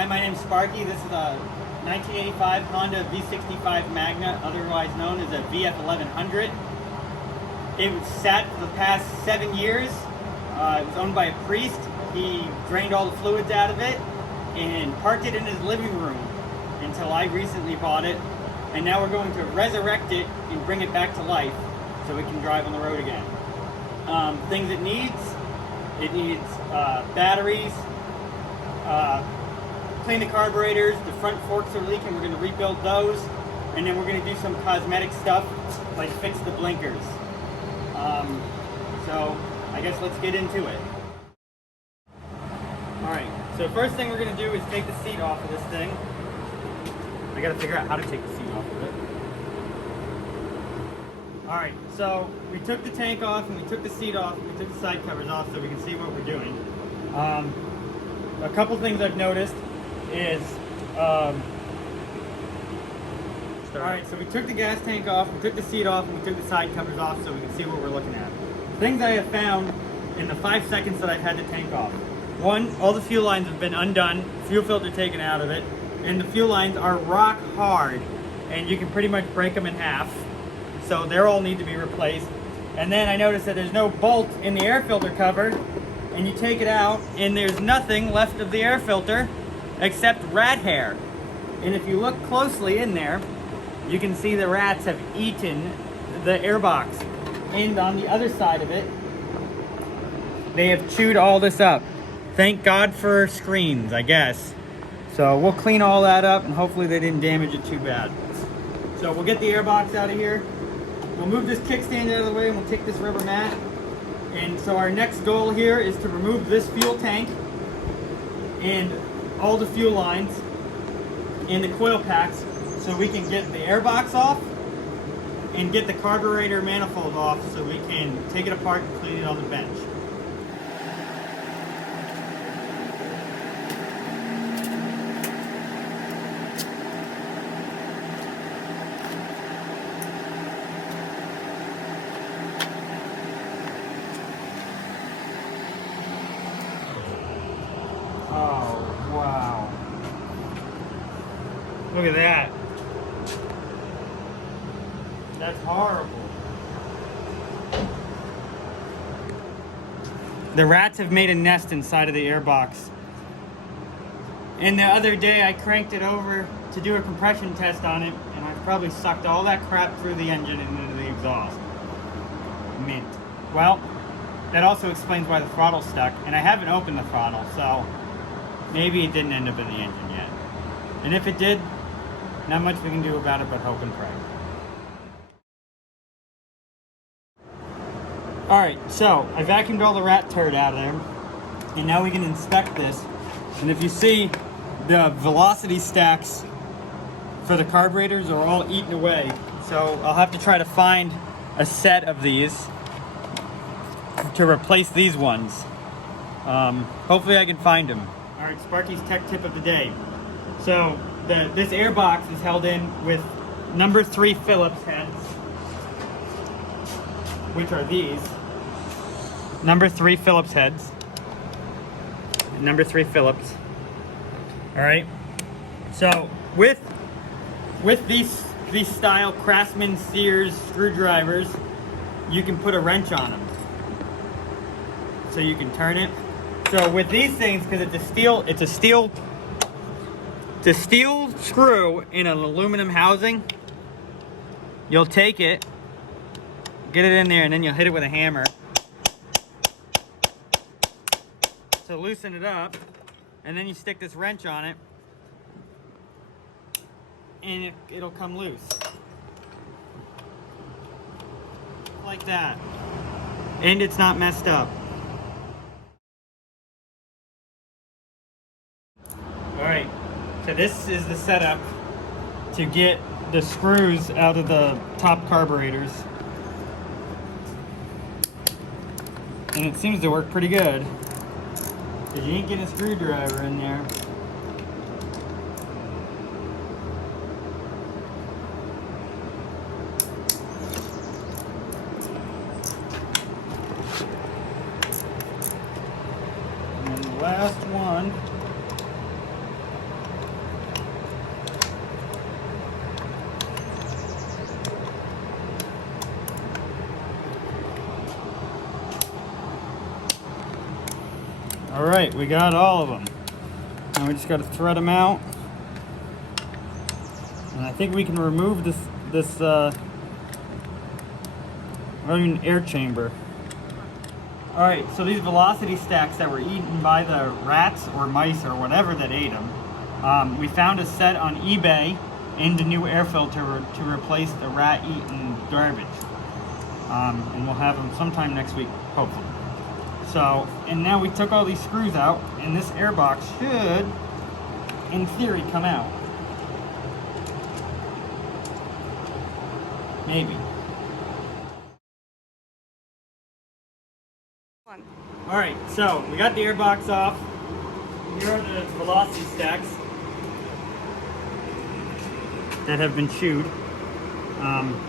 Hi, my name's Sparky. This is a 1985 Honda V65 Magna, otherwise known as a VF1100. It was sat for the past 7 years. It was owned by a priest. He drained all the fluids out of it and parked it in his living room until I recently bought it. And now we're going to resurrect it and bring it back to life so it can drive on the road again. Things it needs batteries, clean the carburetors, the front forks are leaking, we're going to rebuild those, and then we're going to do some cosmetic stuff like fix the blinkers. So I guess let's get into it. Alright, so first thing we're going to do is take the seat off of this thing. I got to figure out how to take the seat off of it. Alright, so we took the tank off and we took the seat off and we took the side covers off so we can see what we're doing. A couple things I've noticed is, alright, so we took the gas tank off, we took the seat off, and we took the side covers off so we can see what we're looking at. Things I have found in the 5 seconds that I've had the tank off. One, all the fuel lines have been undone, fuel filter taken out of it, and the fuel lines are rock hard, and you can pretty much break them in half. So they all need to be replaced. And then I noticed that there's no bolt in the air filter cover, and you take it out and there's nothing left of the air filter except rat hair. And if you look closely in there, you can see the rats have eaten the airbox. And on the other side of it, they have chewed all this up. Thank God for screens, I guess. So we'll clean all that up and hopefully they didn't damage it too bad. So we'll get the airbox out of here. We'll move this kickstand out of the way and we'll take this rubber mat. And so our next goal here is to remove this fuel tank and all the fuel lines and the coil packs so we can get the airbox off and get the carburetor manifold off so we can take it apart and clean it on the bench. Oh, wow. Look at that. That's horrible. The rats have made a nest inside of the airbox. And the other day I cranked it over to do a compression test on it, and I probably sucked all that crap through the engine and into the exhaust. Mint. Well, that also explains why the throttle's stuck, and I haven't opened the throttle, so maybe it didn't end up in the engine yet. And if it did, not much we can do about it but hope and pray. Alright, so I vacuumed all the rat turd out of there, and now we can inspect this. And if you see, the velocity stacks for the carburetors are all eaten away. So I'll have to try to find a set of these to replace these ones. Hopefully I can find them. Alright, Sparky's tech tip of the day. So this airbox is held in with number 3 Phillips heads, which are these. Number 3 Phillips heads. Number 3 Phillips. Alright. So with these style Craftsman Sears screwdrivers, you can put a wrench on them. So you can turn it. So with these things, because it's a steel screw in an aluminum housing, you'll take it, get it in there, and then you'll hit it with a hammer to loosen it up, and then you stick this wrench on it, and it'll come loose. Like that. And it's not messed up. Alright, so this is the setup to get the screws out of the top carburetors. And it seems to work pretty good, because you ain't getting a screwdriver in there. And then the last one All right, we got all of them. Now we just got to thread them out. And I think we can remove this air chamber. All right, so these velocity stacks that were eaten by the rats or mice or whatever that ate them, we found a set on eBay and a new air filter to replace the rat-eaten garbage. And we'll have them sometime next week, hopefully. So, and now we took all these screws out, and this airbox should, in theory, come out. Maybe. Alright, so we got the airbox off. Here are the velocity stacks that have been chewed.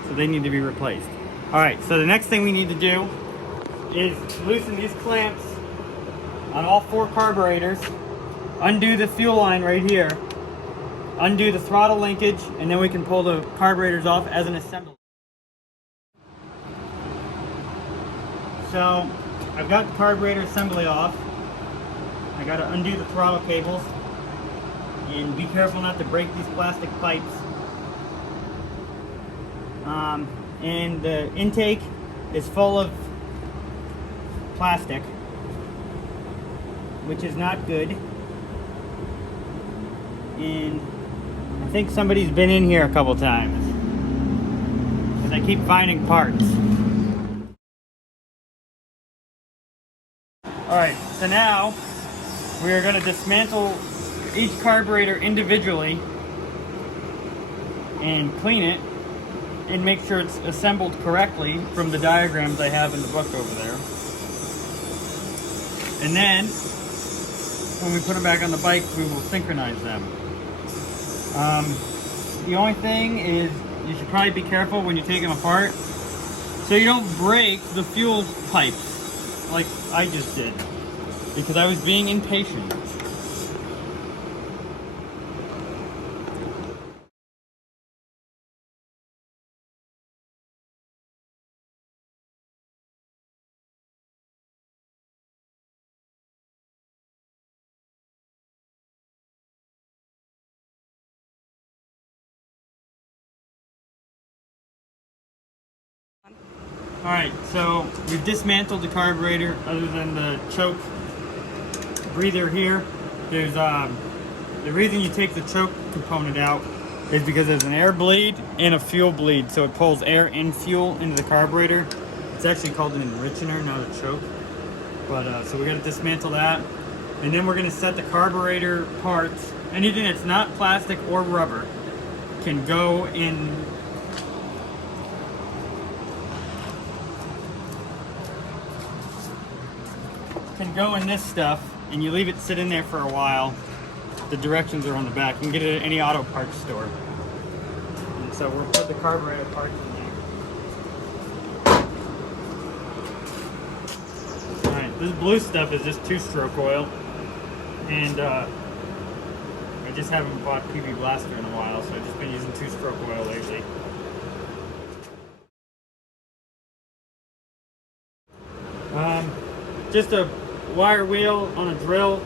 So they need to be replaced. Alright, so the next thing we need to do is loosen these clamps on all 4 carburetors, undo the fuel line right here, undo the throttle linkage, and then we can pull the carburetors off as an assembly. So I've got the carburetor assembly off. I got to undo the throttle cables and be careful not to break these plastic pipes. And the intake is full of plastic, which is not good. And I think somebody's been in here a couple times because I keep finding parts. Alright, so now we are going to dismantle each carburetor individually and clean it and make sure it's assembled correctly from the diagrams I have in the book over there. And then, when we put them back on the bike, we will synchronize them. The only thing is, you should probably be careful when you take them apart so you don't break the fuel pipes like I just did, because I was being impatient. Alright, so we've dismantled the carburetor other than the choke breather here. There's the reason you take the choke component out is because there's an air bleed and a fuel bleed, so it pulls air and fuel into the carburetor. It's actually called an enrichener, not a choke. But so we're going to dismantle that, and then we're going to set the carburetor parts. Anything that's not plastic or rubber can go in this stuff, and you leave it sit in there for a while. The directions are on the back. You can get it at any auto parts store. And so we'll put the carburetor parts in there. Alright, this blue stuff is just 2-stroke oil, and I just haven't bought PB Blaster in a while, so I've just been using 2-stroke oil lately. Just a wire wheel on a drill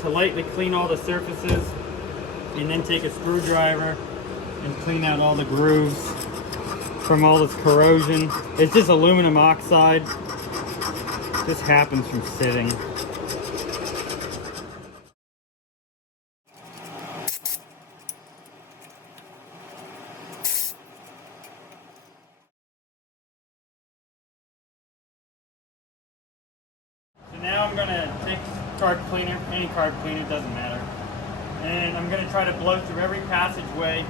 to lightly clean all the surfaces, and then take a screwdriver and clean out all the grooves from all this corrosion. It's just aluminum oxide. This happens from sitting. Now I'm going to take carb cleaner, any carb cleaner, doesn't matter, and I'm going to try to blow through every passageway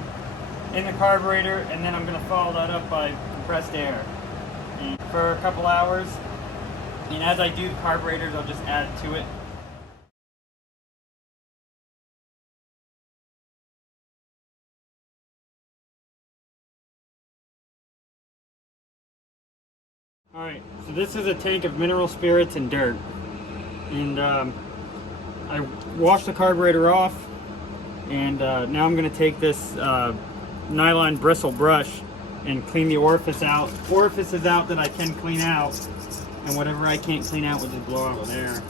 in the carburetor, and then I'm going to follow that up by compressed air for a couple hours. And as I do the carburetors, I'll just add to it. Alright, so this is a tank of mineral spirits and dirt. And I washed the carburetor off, and now I'm going to take this nylon bristle brush and clean the orifices out that I can clean out, and whatever I can't clean out will just blow out with air.